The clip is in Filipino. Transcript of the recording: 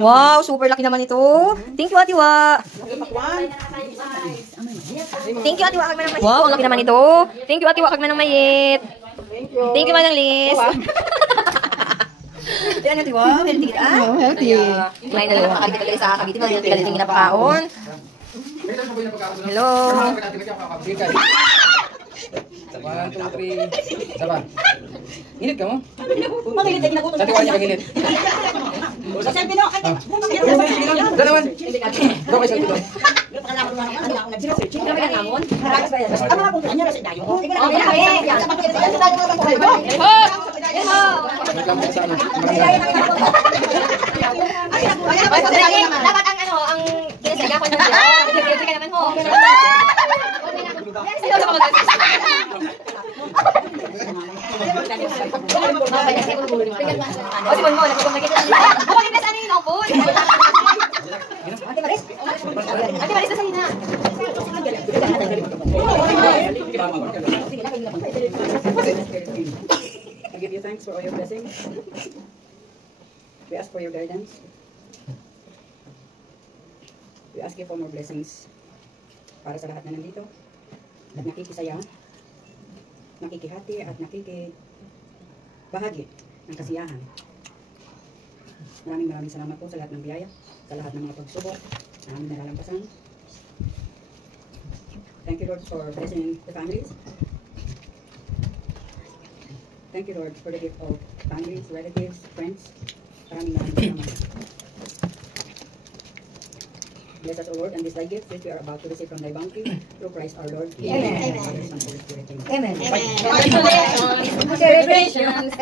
Wow, super laki naman ito. Thank you, Ate Wa. Thank you, Ate Wa. Wow, ang laki naman ito. Thank you, Ate Wa. Kagman ng mayit. Thank you, Manang Liz. Yan, Ate Wa. Healthy kita. Healthy. Kumain na lang. Makakita ka sa kakabiti. Mga healthy ka na napakaon. Hello. 1, 2, 3. Saba. Init ka mo? Magilit ay kinagutom. Sa tiwa niya kagilit. Sa selfie no. Dalawan. Ito kay selfie to. Dapat ang ano, ang kinasaya ko naman. Hindi ka naman ho. We give you thanks for all your blessings. We ask for your guidance. We ask you for more blessings para sa lahat na nandito at nakikisaya, nakikihati at nakikibahagi ng kasiyahan. Maraming salamat po sa lahat ng biyaya, sa lahat ng mga pagsubok na aming nalalampasan. Thank you, Lord, for blessing the families. Thank you, Lord, for the gift of families, relatives, friends. Maraming salamat. Bless us, O Lord, and this thy gift which we are about to receive from thy bounty, through Christ our Lord. Amen. Amen. Amen. Congratulations.